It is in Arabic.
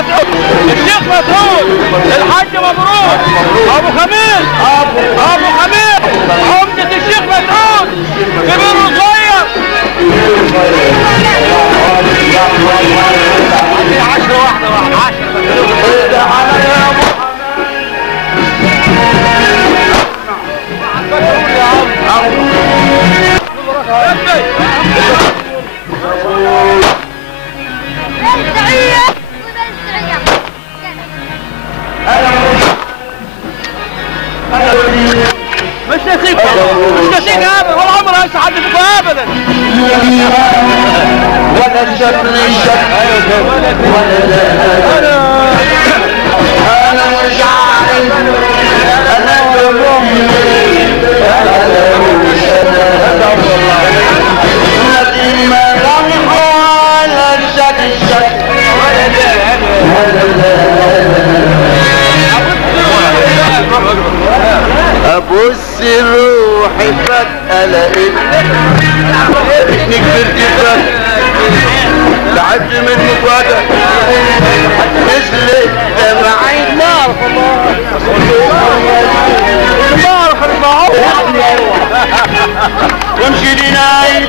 مسعود، الشيخ مسعود، الحاج مبروك، ابو خميس، ابو خميس، عمدة الشيخ مسعود، كبير وصغير. عشرة واحدة مش نسيك ابدا، ولا عمرها هسه حد فيكم ابدا. ولا الشك انا مش عارف انا ابص روحي فجأة لقيتني كبرت فجأة، تعبت من مفاجأة مثل دمعي نار وامشي لنايل